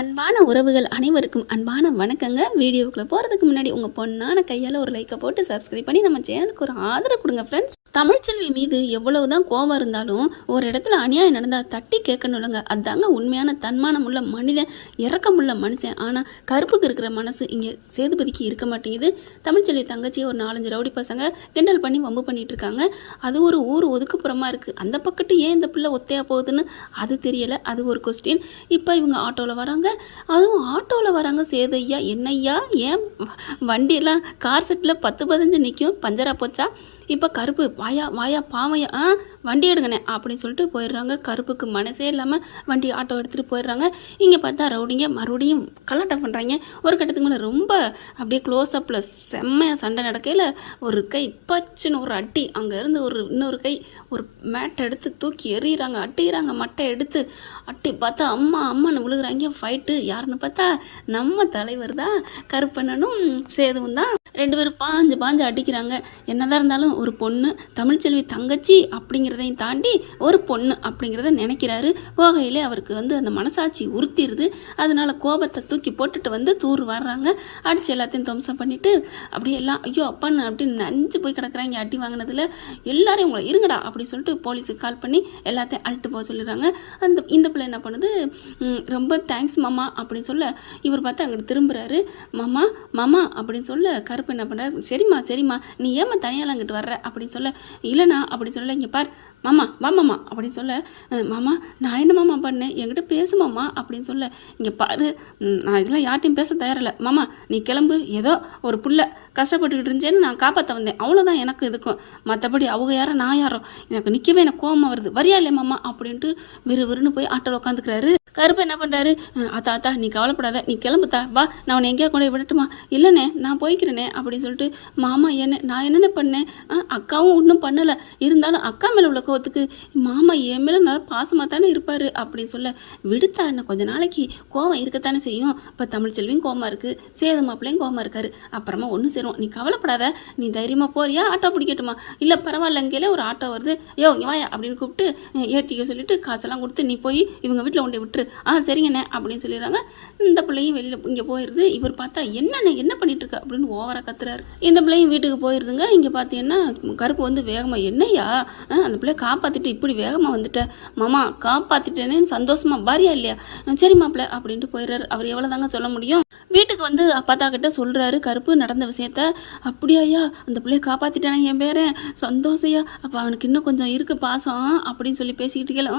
அன்பான உறவுகள் அனைவருக்கும் அன்பான வணக்கங்க. வீடியோக்குள்ளே போகிறதுக்கு முன்னாடி உங்கள் பொண்ணான கையால் ஒரு லைக்கை போட்டு சப்ஸ்கிரைப் பண்ணி நம்ம சேனலுக்கு ஒரு ஆதரவு கொடுங்க ஃப்ரெண்ட்ஸ். தமிழ்ச்செல்வி மீது எவ்வளவு தான் கோபம் இருந்தாலும் ஒரு இடத்துல அநியாயம் நடந்தால் தட்டி கேட்கணும்லங்க. அதுதாங்க உண்மையான தன்மானம் உள்ள மனிதன், இறக்கமுள்ள மனுஷன். ஆனால் கருப்புக்கு இருக்கிற மனசு இங்கே சேதுபதிக்கு இருக்க மாட்டேங்குது. தமிழ்ச்செல்வி தங்கச்சியை ஒரு 4-5 ரவுடி பசங்க கிண்டல் பண்ணி வம்பு பண்ணிட்டு இருக்காங்க. அது ஒரு ஊர் ஒதுக்குப்புறமா இருக்குது. அந்த பக்கத்து ஏன் இந்த பிள்ளை ஒத்தையாக போகுதுன்னு அது தெரியலை. அது ஒரு கொஸ்டின். இப்போ இவங்க ஆட்டோவில் வராங்க. அதுவும் ஆட்டோவில் வராங்க. சேதையா என்னையா ஏன் வண்டியெல்லாம் கார் செட்டில் 10-15 நிற்கும், பஞ்சரா போச்சா? இப்போ கருப்பு வாயா வாயா பாவையா வண்டி எடுங்கண்ணே அப்படின்னு சொல்லிட்டு போயிடுறாங்க. கருப்புக்கு மனசே இல்லாமல் வண்டி ஆட்டோ எடுத்துகிட்டு போயிடுறாங்க. இங்கே பார்த்தா ரவுடிங்க மறுபடியும் கலாட்டம் பண்ணுறாங்க. ஒரு கட்டத்துக்கு மேலே ரொம்ப அப்படியே க்ளோஸ்அப்பில் செம்மையாக சண்டை நடக்கையில் ஒரு கை பச்சுன்னு ஒரு அட்டி, அங்கேருந்து இன்னொரு கை ஒரு மேட்டை எடுத்து தூக்கி எறிகிறாங்க, அட்டிக்கிறாங்க. மட்டை எடுத்து அட்டி பார்த்தா அம்மான்னு விழுகிறாங்க. ஃபைட்டு யாருன்னு பார்த்தா நம்ம தலைவர் தான், கருப்பண்ணனும் சேதுவும் தான். 2 பேரும் பாஞ்சு அடிக்கிறாங்க. என்னதான் இருந்தாலும் ஒரு பொண்ணு, தமிழ்ச்செல்வி தங்கச்சி அப்படிங்கிறதையும் தாண்டி ஒரு பொண்ணு அப்படிங்கிறத நினைக்கிறாரு. போகையிலே அவருக்கு அந்த மனசாட்சி உறுத்திடுது. அதனால கோபத்தை தூக்கி போட்டுட்டு தூர் வர்றாங்க. அடித்து எல்லாத்தையும் துவம்சம் பண்ணிவிட்டு அப்படியே எல்லாம் ஐயோ அப்பான்னு அப்படின்னு நஞ்சு போய் கிடக்குறாங்க. அடி வாங்கினதில் எல்லாரையும் உங்களை இருங்கடா அப்படின்னு சொல்லிட்டு போலீஸுக்கு கால் பண்ணி எல்லாத்தையும் அழுட்டு போக சொல்லிடுறாங்க. இந்த பிள்ளை என்ன பண்ணுது, ரொம்ப தேங்க்ஸ் மாமா அப்படின்னு சொல்ல இவர் பார்த்து அங்கிட்டு திரும்புகிறாரு. மாமா அப்படின்னு சொல்ல கருப்பு என்ன பண்ணுறாரு, சரிம்மா நீ ஏமா தனியால் அங்கிட்டு வர்ற அப்படின்னு சொல்ல, இல்லைண்ணா அப்படின்னு சொல்ல, இங்கே பார் மாமா வா மாமா அப்படின்னு சொல்ல, மாமா நான் என்ன மாமா பண்ணேன், என்கிட்ட பேசுமாம்மா அப்படின்னு சொல்ல, இங்கே பாரு நான் இதெல்லாம் யார்ட்டையும் பேச தயாரில்லை மாமா, நீ கிளம்பு, ஏதோ ஒரு புள்ள கஷ்டப்பட்டுக்கிட்டு இருந்துச்சேன்னு நான் காப்பாற்ற வந்தேன், அவ்வளோதான் எனக்கு இதுக்கும், மற்றபடி அவங்க யாரோ நான் யாரோ, எனக்கு நிற்கவே எனக்கு கோபமாக வருது, வரியா இல்லை மாமா அப்படின்ட்டு விறுவிறுன்னு போய் ஆட்டோவில் உட்காந்துக்கிறாரு. கருப்பு என்ன பண்ணுறாரு, அத்தா நீ கவலைப்படாத, நீ கிளம்புத்தா, வா நான் உன்னை எங்கேயா கொண்டு விடட்டுமா, இல்லைண்ணே நான் போய்க்கிறேனே அப்படின்னு சொல்லிட்டு, மாமா நான் என்னென்ன பண்ணேன், அக்காவும் ஒன்றும் பண்ணலை, இருந்தாலும் அக்கா மேலே உள்ள கோவத்துக்கு மாமா என் மேலே நல்லா பாசமாக தானே இருப்பார் அப்படின்னு சொல்ல, விடுத்தா என்ன கொஞ்ச நாளைக்கு கோவம் இருக்கத்தானே செய்யும். இப்போ தமிழ்ச்செல்வியும் கோவமாக இருக்குது, சேது மாப்பிள்ளையும் கோவமாக இருக்காரு, அப்புறமா ஒன்று சேரும், நீ கவலைப்படாத, நீ தைரியமாக போறியா, ஆட்டோ பிடிக்கட்டுமா, இல்லை பரவாயில்ல இங்கேயே ஒரு ஆட்டோ வருது, இங்கே வாயா அப்படின்னு கூப்பிட்டு ஏற்றிக்க சொல்லிட்டு காசெல்லாம் கொடுத்து நீ போய் இவங்க வீட்டில் கொண்டு விட்டுரு, சரிங்கண்ணே அப்படின்னு சொல்லிடுறாங்க. இந்த பிள்ளையும் வெளியில் இங்கே போயிடுது. இவர் பார்த்தா என்ன பண்ணிட்டு இருக்க அப்படின்னு ஓவராக கத்துறாரு. இந்த பிள்ளையும் வீட்டுக்கு போயிருதுங்க. இங்கே பார்த்தீங்கன்னா கருப்பு வேகமாக என்னையா அந்த பிள்ளைய காப்பாற்றிட்டு இப்படி வேகமாக வந்துட்ட, மாமா காப்பாற்றிட்டேன்னு சந்தோஷமா பாரியா இல்லையா, சரி மாப்பிள்ள அப்படின்ட்டு போயிடுறாரு. அவர் எவ்வளோ தாங்க சொல்ல முடியும். வீட்டுக்கு அப்பா கிட்ட சொல்கிறாரு கருப்பு நடந்த விஷயத்த. அப்படியாயா அந்த பிள்ளைய காப்பாற்றிட்டானே என் பேரன், சந்தோஷையா, அப்போ அவனுக்கு இன்னும் கொஞ்சம் இருக்குது பாசம் அப்படின்னு சொல்லி பேசிக்கிட்டு கேள,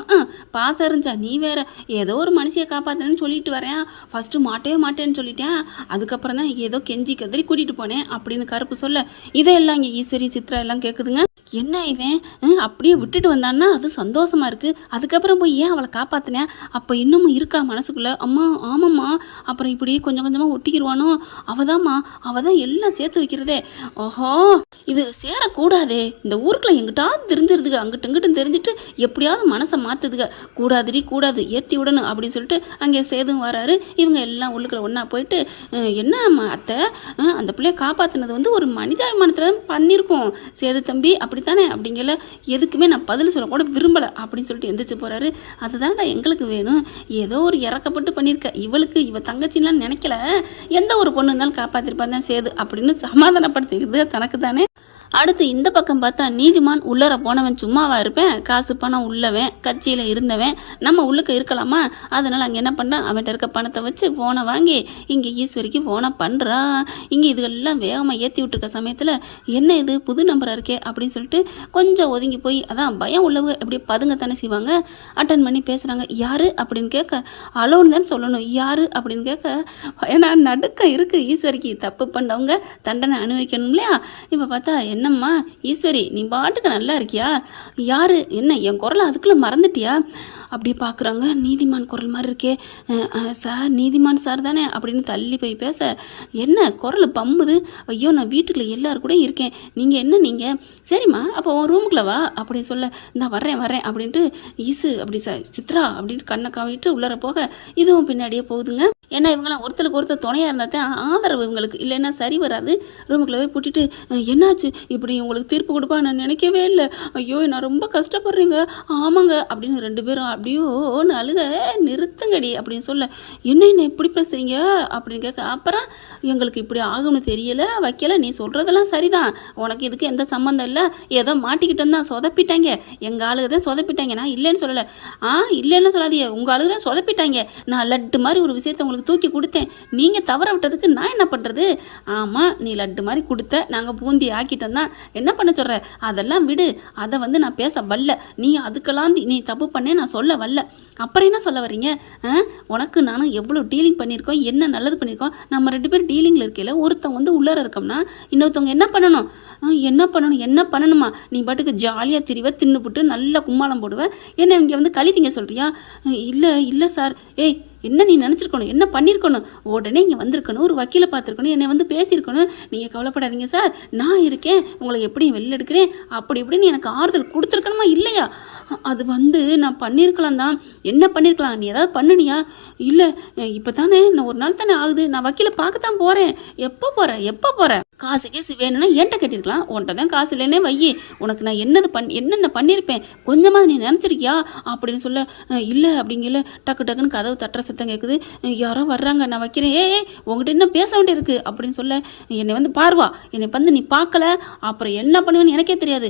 பாசம் இருந்துச்சா, நீ வேற ஏதோ ஒரு மனுஷியை காப்பாற்றினேன்னு சொல்லிட்டு வரேன், ஃபஸ்ட்டு மாட்டேன்னு சொல்லிட்டேன், அதுக்கப்புறம் தான் ஏதோ கெஞ்சி கதறி கூட்டிகிட்டு போனேன் அப்படின்னு கருப்பு சொல்ல, இதையெல்லாம் இங்கே ஈஸ்வரி சித்ரா எல்லாம் கேட்குதுங்க. என்ன இவன் அப்படியே விட்டுட்டு வந்தான்னா அது சந்தோஷமாக இருக்குது, அதுக்கப்புறம் போய் ஏன் அவளை காப்பாற்றினேன், அப்போ இன்னமும் இருக்கா மனசுக்குள்ளே, அம்மா ஆமாம்மா, அப்புறம் இப்படி கொஞ்சம் கொஞ்சமாக ஒட்டிக்கிடுவானோ, அவள் தான் எல்லாம் சேர்த்து வைக்கிறதே, ஓஹோ இது சேரக்கூடாதே, இந்த ஊருக்குள்ள எங்கிட்டாவது தெரிஞ்சிருதுங்க, அங்கிட்டு இங்கிட்டும் தெரிஞ்சுட்டு எப்படியாவது மனசை மாற்றுதுங்க, கூடாது ஏற்றி விடணும் அப்படின்னு சொல்லிட்டு அங்கே சேதும் வராரு. இவங்க எல்லாம் உள்ளுக்குள்ள ஒன்றா போயிட்டு, என்ன அத்தை அந்த பிள்ளைய காப்பாற்றினது ஒரு மனிதாபிமானத்தில் தான் பண்ணியிருக்கோம் சேது தம்பி அப்படித்தானே அப்படிங்கல, எதுக்குமே நான் பதில் சொல்ல கூட விரும்பலை அப்படின்னு சொல்லிட்டு எந்திரிச்சு போகிறாரு. அதுதான்டா எங்களுக்கு வேணும், ஏதோ ஒரு இறக்கப்பட்டு பண்ணியிருக்க, இவ தங்கச்சின்லாம் நினைக்கல, எந்த ஒரு பொண்ணு இருந்தாலும் காப்பாற்றிருப்பான் தான் சேது அப்படின்னு சமாதானப்படுத்திக்கிறது தனக்கு தானே. அடுத்து இந்த பக்கம் பார்த்தா நீதிமான் உள்ளர போனவன் சும்மாவா இருப்பேன், காசு பணம் உள்ளவன், கட்சியில் இருந்தவன், நம்ம உள்ளுக்க இருக்கலாமா, அதனால் அங்கே என்ன பண்ணுறான், அவன்கிட்ட இருக்க பணத்தை வச்சு ஃபோனை வாங்கி இங்கே ஈஸ்வரிக்கு ஃபோனை பண்ணுறான். இங்கே இதுகள்லாம் வேகமாக ஏற்றி விட்டுருக்க சமயத்தில் என்ன இது புது நம்பராக இருக்கே அப்படின்னு சொல்லிட்டு கொஞ்சம் ஒதுங்கி போய், அதான் பயம் உள்ளவங்க எப்படி பதுங்க தானே செய்வாங்க, அட்டன் பண்ணி பேசுகிறாங்க. யார் அப்படின்னு கேட்க, அலோன்னு தான் சொல்லணும், யார் அப்படின்னு கேட்க, ஏன்னா நடுக்க இருக்குது ஈஸ்வரிக்கு, தப்பு பண்ணவங்க தண்டனை அனுபவிக்கணும் இல்லையா. இப்போ பார்த்தா என்னம்மா ஈஸ்வரி நீ பாட்டுக்கு நல்லா இருக்கியா, யாரு என்ன என் குரலை அதுக்குள்ளே மறந்துட்டியா அப்படியே பார்க்குறாங்க. நீதிமான் குரல் மாதிரி இருக்கே, சார் நீதிமான் சார் தானே அப்படின்னு தள்ளி போய் பேச, என்ன குரல் பம்புது, ஐயோ நான் வீட்டுக்குள்ள எல்லாரும் கூட இருக்கேன், நீங்கள் சரிம்மா அப்போ உன் ரூமுக்குள்ள வா அப்படின்னு சொல்ல, நான் வர்றேன் அப்படின்ட்டு ஈசு அப்படி சித்ரா அப்படின்ட்டு கண்ணை காமிட்டு உள்ளர போக இதுவும் பின்னாடியே போகுதுங்க. ஏன்னா இவங்களாம் ஒருத்தருக்கு ஒருத்தர் துணையாக இருந்தால் தான் ஆதரவு இவங்களுக்கு, இல்லைன்னா சரி வராது. ரூமுக்குள்ளே போய் பூட்டிட்டு, என்னாச்சு இப்படி உங்களுக்கு தீர்ப்பு கொடுப்பா நான் நினைக்கவே இல்லை, ஐயோ நான் ரொம்ப கஷ்டப்படுறீங்க, ஆமாங்க அப்படின்னு 2 பேரும் அப்படியோன்னு அழுக. நிறுத்துங்கடி அப்படின்னு சொல்ல, என்ன இப்படி பேசுகிறீங்க அப்படின்னு கேட்க, அப்புறம் எங்களுக்கு இப்படி ஆகும்னு தெரியலை வைக்கல, நீ சொல்கிறதெல்லாம் சரிதான், உனக்கு இதுக்கு எந்த சம்மந்தம் இல்லை, ஏதோ மாட்டிக்கிட்டோம் தான், சொதப்பிட்டாங்க, எங்கள் ஆளுக தான் சொதப்பிட்டாங்க, நான் இல்லைன்னு சொல்லலை. இல்லைன்னு சொல்லாதீங்க, உங்கள் ஆளுக தான் சொதப்பிட்டாங்க, நான் லட்டு மாதிரி ஒரு விஷயத்தை உங்களுக்கு தூக்கி கொடுத்தேன், நீங்கள் தவற விட்டதுக்கு நான் என்ன பண்ணுறது? ஆமாம், நீ லட்டு மாதிரி கொடுத்த, நாங்கள் பூந்தி ஆக்கிட்டோம் தான், என்ன பண்ண சொல்கிற? அதெல்லாம் விடு, அதை நான் பேச வரல, நீ அதுக்கெல்லாம் நீ தப்பு பண்ணே நான் சொல்ல வரல, அப்புறம் என்ன சொல்ல வரீங்க? உனக்கு நானும் எவ்வளோ டீலிங் பண்ணியிருக்கோம், என்ன நல்லது பண்ணியிருக்கோம், நம்ம 2 பேர் டீலிங்கில் இருக்கையில் ஒருத்தவங்க உள்ளார இருக்கோம்னா இன்னொருத்தவங்க என்ன பண்ணணும்? என்ன பண்ணணுமா? நீ பாட்டுக்கு ஜாலியாக திரிவ, தின்னுபுட்டு நல்லா கும்மாளம் போடுவேன், என்ன இங்கே கழி திங்க சொல்கிறியா? இல்லை சார். ஏய், என்ன நீ நினச்சிருக்கணும், என்ன பண்ணியிருக்கணும்? உடனே இங்கே வந்திருக்கணும், ஒரு வக்கீலை பார்த்துருக்கணும், என்னை பேசியிருக்கணும். நீங்கள் கவலைப்படாதீங்க சார், நான் இருக்கேன், உங்களை எப்படி வெளில எடுக்கிறேன், அப்படி இப்படின்னு எனக்கு ஆறுதல் கொடுத்துருக்கணுமா இல்லையா? அது நான் பண்ணியிருக்கலாம் தான். என்ன பண்ணியிருக்கலாம்? நீ ஏதாவது பண்ணினியா? இல்லை, இப்போ தானே, நான் ஒரு நாள் தானே ஆகுது, நான் வக்கீலை பார்க்க தான் போகிறேன். எப்போ போகிறேன்? காசு கேசு வேணும்னா என்கிட்ட கேட்டிருக்கலாம், உன்கிட்ட தான் காசு இல்லைன்னே வையி, உனக்கு நான் என்னென்ன பண்ணியிருப்பேன் கொஞ்சமாக நீ நினச்சிருக்கியா அப்படின்னு சொல்ல, இல்லை அப்படிங்கல டக்குன்னு கதவு தட்டுற சத்தம் கேட்குது, யாரோ வர்றாங்க, நான் வைக்கிறேன், உங்கள்கிட்ட இன்னும் பேச வேண்டியிருக்கு அப்படின்னு சொல்ல, என்னை பாருவா, என்னை நீ பார்க்கல அப்புறம் என்ன பண்ணுவேன்னு எனக்கே தெரியாது,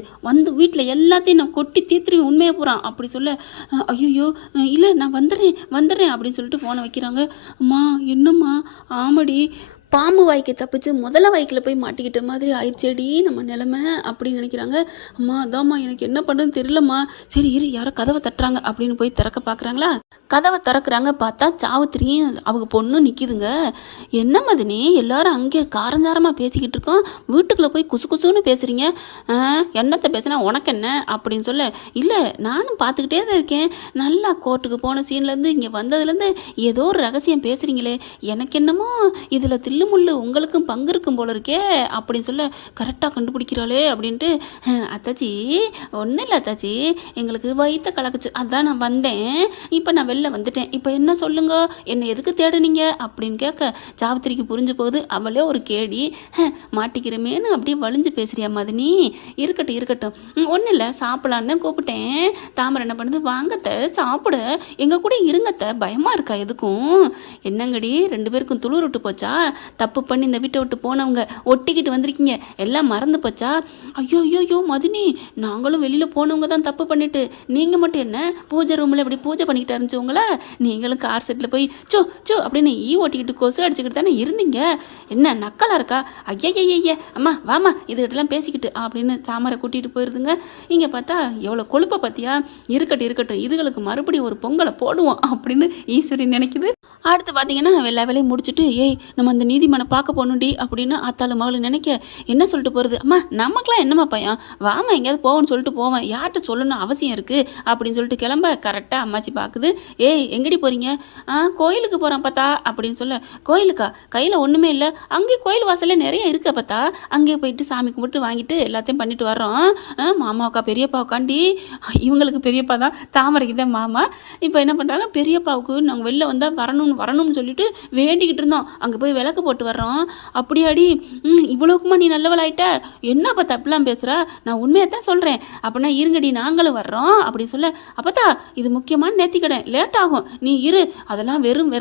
வீட்டில் எல்லாத்தையும் நான் கொட்டி தீத்துருவேன் உண்மையை போகிறான் அப்படி சொல்ல, ஐயோ இல்லை நான் வந்துடுறேன் அப்படின்னு சொல்லிட்டு ஃபோனை வைக்கிறாங்க. அம்மா என்னம்மா? ஆமாடி, பாம்பு வாய்க்கு தப்பிச்சு முதல்ல வாய்க்கில் போய் மாட்டிக்கிட்ட மாதிரி ஆயிடுச்சேடி நம்ம நிலமை அப்படின்னு நினைக்கிறாங்க. அம்மா அதாம்மா, எனக்கு என்ன பண்ணுறதுன்னு தெரியலம்மா. சரி இரு, யாரோ கதவை தட்டுறாங்க அப்படின்னு போய் திறக்க பார்க்குறாங்களா, கதவை திறக்கிறாங்க, பார்த்தா சாவித்திரியும் அவங்க பொண்ணும் நிற்கிதுங்க. என்ன மதினி, எல்லாரும் அங்கே காரஞ்சாரமாக பேசிக்கிட்டு இருக்கோம், வீட்டுக்குள்ளே போய் குசுன்னு பேசுகிறீங்க, என்னத்தை பேசுனா உனக்கு என்ன அப்படின்னு சொல்ல, இல்லை நானும் பார்த்துக்கிட்டே தான் இருக்கேன், நல்லா கோர்ட்டுக்கு போன சீன்லேருந்து இங்கே வந்ததுலேருந்து ஏதோ ஒரு ரகசியம் பேசுகிறீங்களே, எனக்கு என்னமோ இதில் முள்ளு உங்களுக்கும் பங்கு இருக்கும் போல இருக்கே அப்படின்னு சொல்ல, கரெக்டாக கண்டுபிடிக்கிறாளே அப்படின்ட்டு, அத்தாச்சி ஒன்றும் இல்லை அத்தாச்சி, எங்களுக்கு வயிற்ற கலக்குச்சு, அதான் நான் வந்தேன், இப்போ நான் வெளில வந்துட்டேன், இப்போ என்ன சொல்லுங்க, என்னை எதுக்கு தேடுனீங்க அப்படின்னு கேட்க, சாவித்திரிக்கு புரிஞ்சு போகுது, அவளே ஒரு கேடி, மாட்டிக்கிறமேன்னு அப்படியே வலிஞ்சு பேசுறியா மதினி? இருக்கட்டும், ஒன்றும் இல்லை, சாப்பிடலான்னு தான் கூப்பிட்டேன். தாமரை என்ன பண்ணுது, வாங்கத்த சாப்பிட, எங்கள் கூட இருங்கத்த, பயமாக இருக்கா எதுக்கும்? என்னங்கடி 2 பேருக்கும் துளுர் விட்டு போச்சா? தப்பு பண்ணி இந்த வீட்டை விட்டு போனவங்க ஒட்டிக்கிட்டு வந்திருக்கீங்க, எல்லாம் மறந்து போச்சா? ஐயோ மதினி, நாங்களும் வெளியில் போனவங்க தான் தப்பு பண்ணிட்டு, நீங்கள் மட்டும் என்ன பூஜை ரூமில் இப்படி பூஜை பண்ணிக்கிட்டு இருந்துச்சு உங்களை, நீங்களும் கார் செட்டில் போய் சோ அப்படின்னு ஓட்டிக்கிட்டு கொசு அடிச்சுக்கிட்டு தானே இருந்தீங்க, என்ன நக்கலாக இருக்கா? ஐயா அம்மா வாமா இதுகிட்டலாம் பேசிக்கிட்டு அப்படின்னு தாமரை கூட்டிகிட்டு போயிருதுங்க. இங்கே பார்த்தா எவ்வளோ கொழுப்பை பார்த்தியா? இருக்கட்டும், இதுகளுக்கு மறுபடியும் ஒரு பொங்கலை போடுவோம் அப்படின்னு ஈஸ்வரி நினைக்குது. அடுத்து பார்த்தீங்கன்னா எல்லா வேலையும் முடிச்சுட்டு, நம்ம அந்த நீதிமனை பார்க்க போகணுண்டி அப்படின்னு அத்தாலும் மகளும் நினைக்க, என்ன சொல்லிட்டு போகிறது? அம்மா நமக்குலாம் என்னம்மா பையன், வாமா எங்கேயாவது போவோன்னு சொல்லிட்டு போவேன், யார்கிட்ட சொல்லணும் அவசியம் இருக்குது அப்படின்னு சொல்லிட்டு கிளம்ப, கரெக்டாக அம்மாச்சி பார்க்குது. எங்கடி போகிறீங்க? கோயிலுக்கு போகிறேன் பார்த்தா அப்படின்னு சொல்ல, கோயிலுக்கா? கையில் ஒன்றுமே இல்லை, அங்கேயே கோயில் வாசலில் நிறைய இருக்க பார்த்தா, அங்கேயே போயிட்டு சாமி கும்பிட்டு வாங்கிட்டு எல்லாத்தையும் பண்ணிட்டு வர்றோம். மாமாவுக்கா பெரியப்பாவுக்காண்டி? இவங்களுக்கு பெரியப்பா தான், தாமரைக்கு தான் மாமா. இப்போ என்ன பண்ணுறாங்க, பெரியப்பாவுக்கு நாங்கள் வெளில வந்தால் வரணும்னு சொல்லிட்டு வேண்டிக்கிட்டு இருந்தோம், அங்கே போய் விளக்கு போட்டு வர்றோம். அப்படியாடி? இவ்வளோக்குமா நீ நல்லவளாயிட்ட? என்னப்பா தப்புலாம் பேசுகிற? நான் உண்மையை தான் சொல்கிறேன். அப்படின்னா இருங்கடி நாங்களும் வர்றோம் அப்படி சொல்ல, அப்பத்தா இது முக்கியமான நேர்த்திக்கடை, லேட் ஆகும், நீ இரு, அதெல்லாம் வெறும்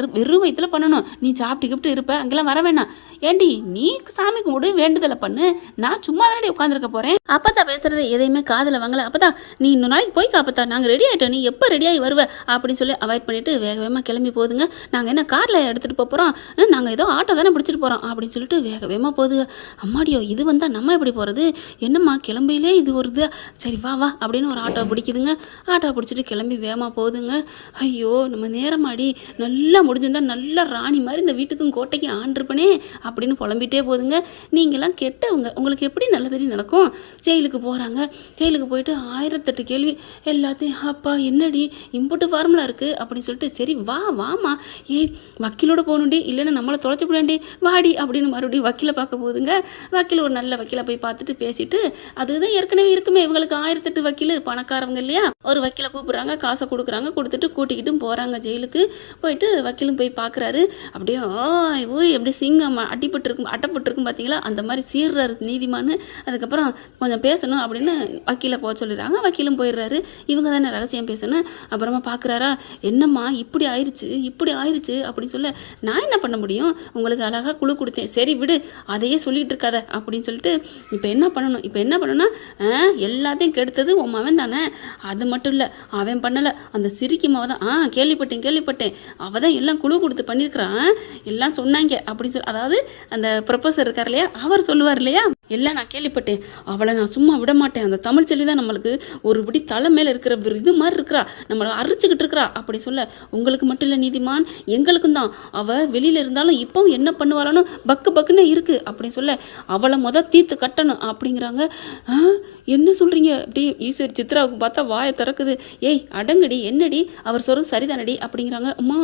வயிற்றுல பண்ணணும், நீ சாப்பிட்டுக்கிட்டு இருப்ப, அங்கெல்லாம் வர வேணாம். ஏண்டி நீ சாமி கும்பிடு, வேண்டுதலை பண்ணு, நான் சும்மா தானே உட்காந்துருக்க போகிறேன். அப்பத்தா பேசுகிறது எதையுமே காதில் வாங்கலை. அப்பத்தா நீ இன்னொரு நாளைக்கு போய் காப்பத்தா, நாங்கள் ரெடி ஆகிட்டோம், நீ எப்போ ரெடியாகி வருவ அப்படின்னு சொல்லி அவாய்ட் பண்ணிவிட்டு வேகமாக கிளம்பி போகுதுங்க. நாங்கள் என்ன காரில் எடுத்துகிட்டு போகிறோம், நாங்கள் ஏதோ ஆட்டோ தானே பிடிச்சிட்டு போகிறோம் அப்படின்னு சொல்லிட்டு வேகமாக போகுது. அம்மாடியோ இது வந்தால் நம்ம எப்படி போகிறது? என்னம்மா கிளம்பியிலே இது வருது, சரி வா அப்படின்னு ஒரு ஆட்டோ பிடிக்குதுங்க. ஆட்டோ பிடிச்சிட்டு கிளம்பி வேகமாக போகுதுங்க. ஐயோ நம்ம நேரமாடி, நல்லா முடிஞ்சிருந்தால் நல்லா ராணி மாதிரி இந்த வீட்டுக்கும் கோட்டைக்கும் ஆண்டிருப்பனே அப்படின்னு புலம்பிகிட்டே போகுதுங்க. நீங்களாம் கெட்டவங்க, உங்களுக்கு எப்படி நல்லதடி நடக்கும்? ஜெயிலுக்கு போகிறாங்க, ஜெயிலுக்கு போயிட்டு 1008 கேள்வி, எல்லாத்தையும் அப்பா என்னடி இம்புட்டு ஃபார்முலா இருக்குது அப்படின்னு சொல்லிட்டு, சரி வாமா, வக்கீலோட போகணுண்டி, இல்லைன்னா நம்மளை தொலைச்சி விடாண்டி, வாடி அப்படின்னு மறுபடியும் வக்கீலை பார்க்க போகுதுங்க. வக்கீல் ஒரு நல்ல வக்கீலை போய் பார்த்துட்டு பேசிட்டு, அதுதான் ஏற்கனவே இருக்குமே இவங்களுக்கு 1008 வக்கீல், பணக்காரவங்க இல்லையா, ஒரு வக்கீலை கூப்பிட்றாங்க, காசை கொடுக்குறாங்க, கொடுத்துட்டு கூட்டிக்கிட்டும் போகிறாங்க ஜெயிலுக்கு. போயிட்டு வக்கீலும் போய் பார்க்குறாரு. அப்படியே ஓய் அப்படியே சிங்கம் அட்டப்பட்டிருக்கும் பார்த்தீங்களா, அந்த மாதிரி சீர்றாரு நீதிமான். அதுக்கப்புறம் கொஞ்சம் பேசணும் அப்படின்னு வக்கீலை போக சொல்லிடுறாங்க. வக்கீலும் போயிடுறாரு. இவங்க தானே ரகசியம் பேசணும். அப்புறமா பார்க்குறாரா, என்னம்மா இப்படி ஆயிடுச்சு அப்படின்னு சொல்ல, நான் என்ன பண்ண முடியும், உங்களுக்கு அழகாக குழு கொடுத்தேன், சரி விடு, அதையே சொல்லிட்டு இருக்காத அப்படின்னு சொல்லிட்டு, இப்போ என்ன பண்ணணும்னா எல்லாத்தையும் கெடுத்தது உன் மவன் தானே, அது மட்டும் இல்லை அவன் பண்ணலை, அந்த சிரிக்கி மாவை தான் கேள்விப்பட்டேன் அவள் தான் எல்லாம் குழு கொடுத்து பண்ணியிருக்கிறான், எல்லாம் சொன்னாங்க அப்படின்னு சொல்லி, அதாவது அந்த ப்ரொஃபஸர் இருக்கார் இல்லையா, அவர் சொல்லுவார் இல்லையா, எல்லாம் நான் கேள்விப்பட்டேன், அவளை நான் சும்மா விட மாட்டேன், அந்த தமிழ்ச்செல்வி தான் நம்மளுக்கு ஒருபடி தலை மேலே இருக்கிற இது மாதிரி இருக்கிறா, நம்மளை அரைச்சிக்கிட்டு இருக்கிறா அப்படி சொல்ல, உங்களுக்கு மட்டும் இல்லை நீதிமான், எங்களுக்கும் தான், அவள் வெளியில் இருந்தாலும் இப்போவும் என்ன பண்ணுவாளான்னு பக்குன்னு இருக்குது அப்படின்னு சொல்ல, அவளை தீர்த்து கட்டணும் அப்படிங்கிறாங்க. என்ன சொல்கிறீங்க அப்படி ஈஸ்வரி சித்ராவுக்கு பார்த்தா வாயை திறக்குது. ஏய் அடங்கடி, என்னடி அவர் சொல்கிறது சரிதானடி அப்படிங்கிறாங்க. அம்மா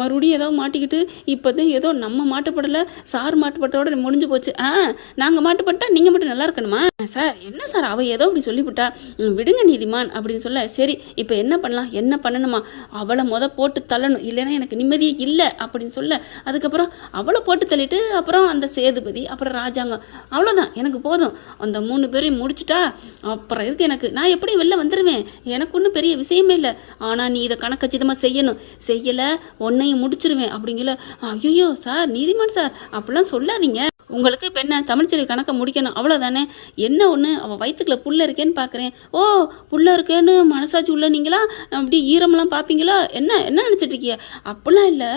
மறுபடியும் ஏதோ மாட்டிக்கிட்டு, இப்போ தான் ஏதோ நம்ம மாட்டுப்படலை, சார் மாட்டுப்பட்டோட முடிஞ்சு போச்சு. நாங்கள் மாட்டுப்பட்டா நீங்கள் மட்டும் நல்லா இருக்கணுமா சார், என்ன சார் அவள் ஏதோ அப்படி சொல்லிவிட்டா, விடுங்க நீதிமான் அப்படின்னு சொல்ல, சரி இப்போ என்ன பண்ணலாம், என்ன பண்ணணுமா, அவளை போட்டு தள்ளணும், இல்லைன்னா எனக்கு நிம்மதியே இல்லை அப்படின்னு சொல்ல, அதுக்கப்புறம் அவளை போட்டு தள்ளிட்டு அப்புறம் அந்த சேதுபதி அப்புறம் ராஜாங்கம், அவ்வளோதான் எனக்கு போதும், அந்த 3 பேரையும் முடிச்சுட்டா அப்புறம் இருக்கு எனக்கு, நான் எப்படி வெளில வந்துடுவேன், எனக்கு ஒன்றும் பெரிய விஷயமே இல்லை, ஆனால் நீ இதை கணக்கச்சிதமாக செய்யணும், செய்யலை உன்னையும் முடிச்சிருவேன் அப்படிங்கல. ஐயோ சார், நீதிமான் சார் அப்படிலாம் சொல்லாதீங்க, உங்களுக்கு இப்போ என்ன தமிழ்ச்செல்வி கணக்கை முடிக்கணும் அவ்வளோதானே, என்ன ஒன்று அவள் வயிற்றுக்குள்ள புல்ல இருக்கேன்னு பார்க்குறேன், ஓ புல்ல இருக்கேன்னு மனசாட்சி உள்ள நீங்களா அப்படி ஈரமெல்லாம் பார்ப்பீங்களா, என்ன நினச்சிட்ருக்கிய, அப்படிலாம் இல்லை,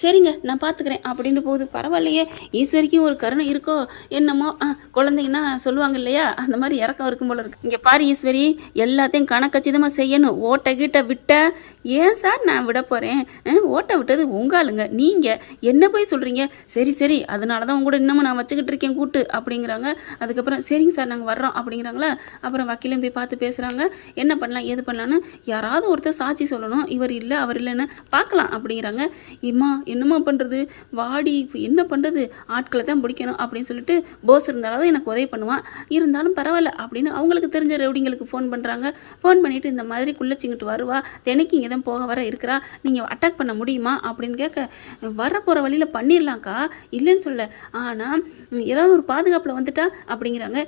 சரிங்க நான் பார்த்துக்கிறேன் அப்படின்னு போகுது. பரவாயில்லையே, ஈஸ்வரிக்கும் ஒரு கருணை இருக்கோ என்னமோ, குழந்தைங்கன்னா சொல்லுவாங்க இல்லையா, அந்த மாதிரி இறக்கம் இருக்கும் போல இருக்கு. இங்கே பாரு ஈஸ்வரி, எல்லாத்தையும் கணக்கச்சிதமாக செய்யணும், ஓட்டை கீட்ட விட்ட, ஏன் சார் நான் விட போகிறேன், ஓட்டை விட்டது உங்காளுங்க, நீங்கள் என்ன போய் சொல்கிறீங்க, சரி அதனால தான் உங்களோட இன்னமும் நான் வச்சுக்கிட்டு இருக்கேன் கூட்டு அப்படிங்கிறாங்க. அதுக்கப்புறம் சரிங்க சார் நாங்கள் வர்றோம் அப்படிங்கிறாங்களா. அப்புறம் வக்கீலையும் போய் பார்த்து பேசுகிறாங்க, என்ன பண்ணலாம் ஏது பண்ணலான்னு, யாராவது ஒருத்தர் சாட்சி சொல்லணும், இவர் இல்லை அவர் இல்லைன்னு பார்க்கலாம் அப்படிங்கிறாங்க. இம்மா என்னம்மா பண்ணுறது, வாடி என்ன பண்ணுறது, ஆட்களை தான் பிடிக்கணும் அப்படின்னு சொல்லிட்டு, போஸ் இருந்தாலும் எனக்கு உதவி பண்ணுவான், இருந்தாலும் பரவாயில்ல அப்படின்னு அவங்களுக்கு தெரிஞ்ச ரவுடிங்களுக்கு ஃபோன் பண்ணுறாங்க. ஃபோன் பண்ணிவிட்டு இந்த மாதிரி குள்ளச்சிங்கிட்டு வருவா, தினைக்கு இங்கே தான் போக வர இருக்கிறா, நீங்கள் அட்டாக் பண்ண முடியுமா அப்படின்னு கேட்க, வர போகிற வழியில் பண்ணிடலாம்க்கா இல்லைன்னு சொல்ல, ஆனால் ஏதாவது ஒரு பாதுகாப்பில் வந்துட்டா அப்படிங்கிறாங்க.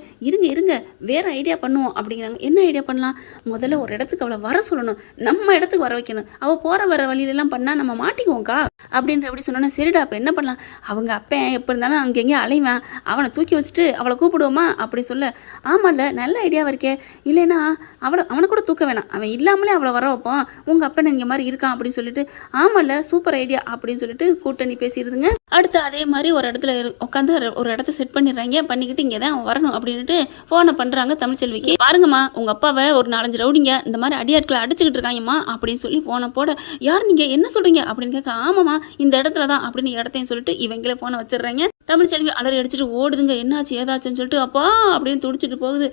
இருங்க வேறு ஐடியா பண்ணுவோம் அப்படிங்கிறாங்க. என்ன ஐடியா பண்ணலாம், முதல்ல ஒரு இடத்துக்கு அவளை வர சொல்லணும், நம்ம இடத்துக்கு வர வைக்கணும், அவள் போகிற வர வழியிலலாம் பண்ணால் நம்ம மாட்டிக்குவோம்க்கா அப்படின்ற எப்படி சொன்னோன்னா, சரிடா இப்போ என்ன பண்ணலாம், அவங்க அப்பன் எப்போ இருந்தாலும் அங்கெங்கே அலைவேன், அவனை தூக்கி வச்சுட்டு அவளை கூப்பிடுவோமா அப்படி சொல்ல, ஆமாம்ல நல்ல ஐடியாவாக இருக்கே, இல்லைன்னா அவனை கூட தூக்க வேணாம், அவன் இல்லாமலே அவளை வர வைப்போம், உங்கள் அப்பன் இங்கே மாதிரி இருக்கான் அப்படின்னு சொல்லிட்டு, ஆமாம்ல சூப்பர் ஐடியா அப்படின்னு சொல்லிட்டு கூட்டணி பேசிடுதுங்க. அடுத்து அதே மாதிரி ஒரு இடத்துல உட்காந்து ஒரு இடத்த செட் பண்ணிடுறாங்க, பண்ணிக்கிட்டு இங்கே தான் வரணும் அப்படின்ட்டு ஃபோனை பண்ணுறாங்க தமிழ்ச்செல்விக்கு. பாருங்கம்மா உங்கள் அப்பாவை ஒரு 4-5 ரவுடிங்க இந்த மாதிரி அடியாட்களை அடிச்சுக்கிட்டு இருக்காங்கம்மா அப்படின்னு சொல்லி ஃபோனை போட, யார் நீங்கள் என்ன சொல்கிறீங்க அப்படின்னு கேட்க, ஆமாம்மா இந்த இடத்துல தான் அப்படின்னு இடத்தையும் சொல்லிட்டு இவங்களே ஃபோனை வச்சிடுறாங்க. தமிழ்ச்செல்வி அலறி அடிச்சுட்டு ஓடுதுங்க, என்னாச்சு ஏதாச்சுன்னு சொல்லிட்டு, அப்பா அப்படின்னு துடிச்சிட்டு போகுது.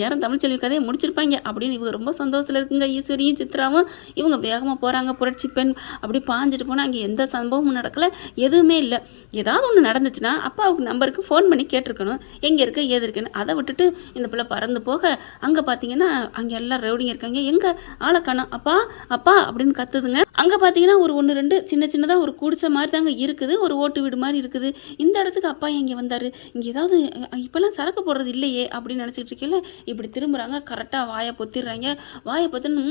நேரம் தமிழ்ச்செல்வி கதையை முடிச்சிருப்பாங்க அப்படின்னு இவங்க ரொம்ப சந்தோஷத்தில் இருக்குங்க. ஈஸ்வரியும் சித்ராவும் இவங்க வேகமாக போகிறாங்க. புரட்சி பெண் அப்படி பாஞ்சிட்டு போனால் அங்கே எந்த சம்பவமும் நடக்கலை, எதுவுமே இல்லை. ஏதாவது ஒன்று நடந்துச்சுன்னா அப்பாவுக்கு நம்பருக்கு ஃபோன் பண்ணி கேட்டிருக்கணும் எங்கே இருக்கு ஏது இருக்குன்னு. அதை விட்டுட்டு இந்த பிள்ளை பறந்து போக அங்கே பார்த்தீங்கன்னா அங்கே எல்லாம் ரவுடிங்க இருக்காங்க. எங்கே ஆளை காணோம், அப்பா அப்படின்னு கத்துதுங்க. அங்கே பார்த்தீங்கன்னா ஒரு 1-2 சின்னதாக ஒரு குடிசை மாதிரி தாங்க இருக்குது, ஒரு ஓட்டு வீடு மாதிரி இருக்குது. இந்த இடத்துக்கு அப்பா இங்கே வந்தார், இங்கே ஏதாவது இப்போல்லாம் சரக்கு போடுறது இல்லையே அப்படின்னு நினச்சிட்டு இருக்கல, இப்படி திரும்புகிறாங்க. கரெக்டாக வாயை பொத்திடுறாங்க. வாயை பொத்துன்னு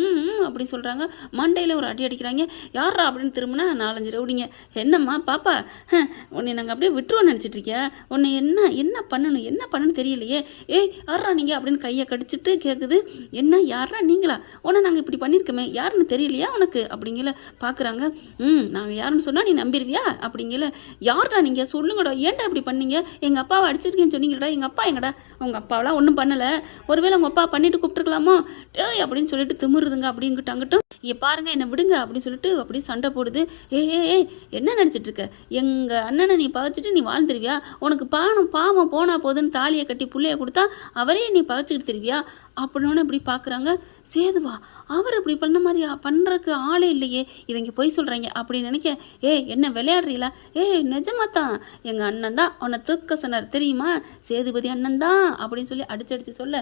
அப்படின்னு சொல்கிறாங்க. மண்டையில் ஒரு அடி அடிக்கிறாங்க. யாரா அப்படின்னு திரும்பினா 4-5 ரவுடிங்க. என்னம்மா பாப்பா, உன்னை நாங்கள் அப்படியே விட்டுருவோன்னு நினச்சிட்டு இருக்கியா, உன்னை என்ன பண்ணணும் தெரியலையே, ஏய் யாரா நீங்கள் அப்படின்னு கையை கடிச்சிட்டு கேட்குது. என்ன யாரா நீங்களா, உன்னை நாங்கள் இப்படி பண்ணியிருக்கோமே யாருன்னு தெரியலையா உனக்கு அப்படிங்கல பார்க்குறாங்க. நாங்கள் யாருன்னு சொன்னால் நீ நம்பிடுவியா அப்படிங்கல, யார்டா நீங்கள் சொல்லுங்கடா, ஏன்டா இப்படி பண்ணீங்க, எங்கள் அப்பாவை அடிச்சிருக்கேன்னு சொன்னீங்கடா, எங்கள் அப்பா எங்கடா, உங்கள் அப்பாவெலாம் ஒன்றும் பண்ணலை, ஒருவேளை உங்கள் அப்பா பண்ணிட்டு கூப்பிட்டுருக்கலாமோ டேய் அப்படின்னு சொல்லிட்டு திமுறுதுங்க. அப்படிங்கிட்டு அங்கிட்டும் பாருங்க என்னை விடுங்க அப்படின்னு சொல்லிட்டு அப்படியே சண்டை போடுது. ஏய் என்ன நினச்சிட்டு இருக்க? எங்கள் அண்ணனை நீ பகைச்சிட்டு நீ வாழ்ந்துருவியா? உனக்கு பாவம் போனா போதுன்னு தாலியை கட்டி புள்ளைய கொடுத்தா அவரே நீ பகைச்சிக்கிட்டு திருவியா அப்படின்னு இப்படி பார்க்குறாங்க. சேதுவா அவர் இப்படி பண்ண மாதிரி பண்ணுறதுக்கு ஆளே இல்லையே, இவங்க பொய் சொல்கிறாங்க அப்படின்னு நினைக்க, என்ன விளையாடுறீங்களா? நிஜமாத்தான் எங்கள் அண்ணன் தான் உன்னை தூக்க சொன்னார் தெரியுமா, சேதுபதி அண்ணன் தான் அப்படின்னு சொல்லி அடிச்சு சொல்ல,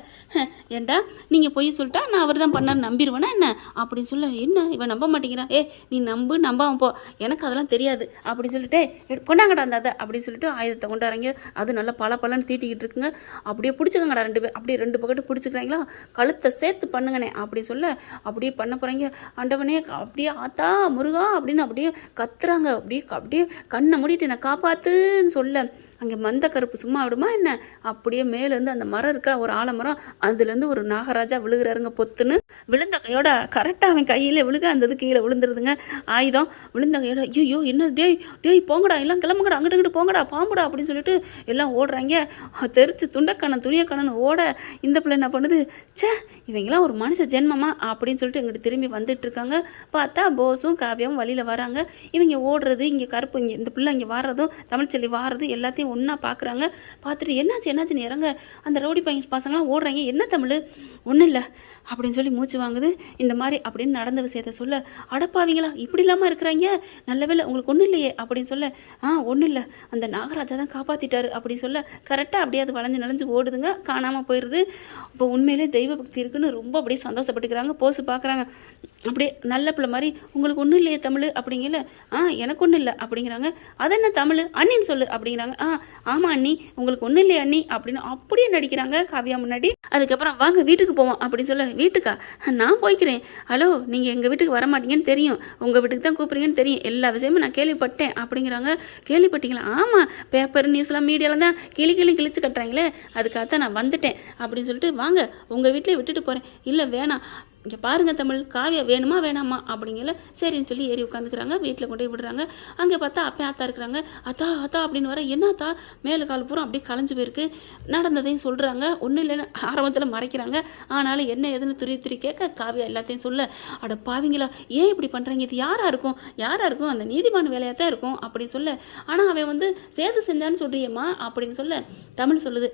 ஏண்டா நீங்கள் பொய் சொல்லிட்டா நான் அவர் தான் பண்ணார் நம்பிடுவேனா என்ன அப்படின்னு சொல்ல, என்ன இவன் நம்ப மாட்டேங்கிறான், நீ நம்பாம போ, எனக்கு அதெல்லாம் தெரியாது அப்படின்னு சொல்லிட்டு கொண்டாங்கடா அந்த அதை அப்படின்னு சொல்லிட்டு ஆயுதத்தை கொண்டாடுறாங்க. அது நல்லா பலன்னு தீட்டிக்கிட்டு இருக்குங்க. அப்படியே பிடிச்சிக்கங்கடா 2 பேர், அப்படியே 2 பக்கெட்டு பிடிச்சிக்கிறாங்களா, கழுத்தை சேர்த்து பண்ணுங்கண்ணே அப்படி சொல்ல அப்படியே பண்ண போகிறாங்க. ஆண்டவனே அப்படியே ஆத்தா முருகா அப்படின்னு அப்படியே கத்துறாங்க. அப்படியே கண்ணை மூடிட்டு என்னை காப்பாத்துன்னு சொல்ல, அங்கே மந்த கருப்பு சும்மா விடுமா என்ன, அப்படியே மேலேருந்து அந்த மரம் இருக்க ஒரு ஆலமரம், அதுலேருந்து ஒரு நாகராஜா விழுகிறாருங்க. பொத்துன்னு விழுந்த கையோட கரெக்டாக அவன் கையில் விழுக அந்த இது கீழே விழுந்துருதுங்க. ஆயுதம் விழுந்த கையோட ஐயோ என்ன டேய் போங்கடா எல்லாம் கிளம்புங்கடா, அங்கிட்டு போங்கடா பாம்புடா அப்படின்னு சொல்லிட்டு எல்லாம் ஓடுறாங்க. தெரிச்சு துணியக்கண்ணன் ஓட இந்த பிள்ளை என்ன பண்ணுது, இவங்கெல்லாம் ஒரு மனுஷ ஜென்மமா அப்படின்னு சொல்லிட்டு எங்கிட்ட திரும்பி வந்துட்டு இருக்காங்க. பார்த்தா போஸும் காவியாவும் வழியில் வராங்க. இவங்க ஓடுறது, இங்கே கருப்பு இங்கே இந்த பிள்ளை இங்கே வாடுறதும் தமிழ்ச்செல்வி வாடுறது எல்லாத்தையும் ஒன்றா பார்க்குறாங்க. பார்த்துட்டு என்னாச்சுன்னு இறங்க அந்த ரவுடி பசங்களாம் ஓடுறாங்க. என்ன தமிழ்? ஒன்றும் இல்லை அப்படின்னு சொல்லி மூச்சு வாங்குது. இந்த மாதிரி அப்படின்னு நடந்த விஷயத்த சொல்ல, அடப்பாவீங்களா இப்படி இல்லாமல் இருக்கிறாங்க, நல்ல வேலை உங்களுக்கு ஒன்றும் இல்லையே அப்படின்னு சொல்ல, ஒன்றும் இல்லை அந்த நாகராஜா தான் காப்பாற்றிட்டாரு அப்படின்னு சொல்ல, கரெக்டாக அப்படியே அது வளைஞ்சு ஓடுதுங்க, காணாமல் போயிடுது. இப்போ உண்மையிலே தெய்வ பக்தி இருக்குன்னு ரொம்ப அப்படியே சந்தோஷப்பட்டுக்கிறாங்க. போஸ் பார்க்குறாங்க. அப்படியே நல்ல பிள்ளை மாதிரி, உங்களுக்கு ஒன்றும் இல்லையே தமிழ் அப்படிங்கல, எனக்கு ஒன்றும் இல்லை அப்படிங்கிறாங்க. அது என்ன தமிழ் அண்ணின்னு சொல்லு அப்படிங்கிறாங்க. ஆமாம் அண்ணி உங்களுக்கு ஒன்றும் இல்லையே அண்ணி அப்படின்னு அப்படியே நடிக்கிறாங்க காவியா முன்னாடி. அதுக்கப்புறம் வாங்க வீட்டுக்கு போவோம் அப்படின்னு சொல்ல, வீட்டுக்கா நான் போய்க்கிறேன், ஹலோ நீங்கள் எங்கள் வீட்டுக்கு வர மாட்டீங்கன்னு தெரியும், உங்கள் வீட்டுக்கு தான் கூப்பிட்றீங்கன்னு தெரியும், எல்லா விஷயமும் நான் கேள்விப்பட்டேன் அப்படிங்கிறாங்க. கேள்விப்பட்டீங்களா? ஆமாம் பேப்பர் நியூஸ்லாம் மீடியாலாம் தான் கிழிச்சு கட்டுறாங்களே, அதுக்காகத்தான் நான் வந்துட்டேன் அப்படின்னு சொல்லிட்டு, வாங்க உங்கள் வீட்டிலே விட்டுட்டு போகிறேன். இல்லை வேணாம், இங்கே பாருங்கள் தமிழ், காவியா வேணுமா வேணாமா அப்படிங்கல, சரின்னு சொல்லி ஏறி உட்காந்துக்கிறாங்க. வீட்டில் கொண்டு போய் விடுறாங்க. அங்கே பார்த்தா அப்போ ஆத்தா இருக்கிறாங்க. அத்தா அப்படின்னு வர, என்னத்தா மேலே கால் பூரா அப்படியே கலைஞ்சு போயிருக்கு, நடந்ததையும் சொல்கிறாங்க. ஒன்றும் இல்லைன்னு ஆரம்பத்தில் மறைக்கிறாங்க. ஆனாலும் என்ன எதுன்னு துரி கேட்க காவியா எல்லாத்தையும் சொல்ல, அட பாவிங்களா ஏன் இப்படி பண்ணுறாங்க, இது யாராக இருக்கும் அந்த நீதிமான வேலையாக தான் இருக்கும் அப்படின்னு சொல்ல, ஆனால் அவன் வந்து சேது செஞ்சான்னு சொல்கிறியம்மா அப்படின்னு சொல்ல, தமிழ் சொல்லுது,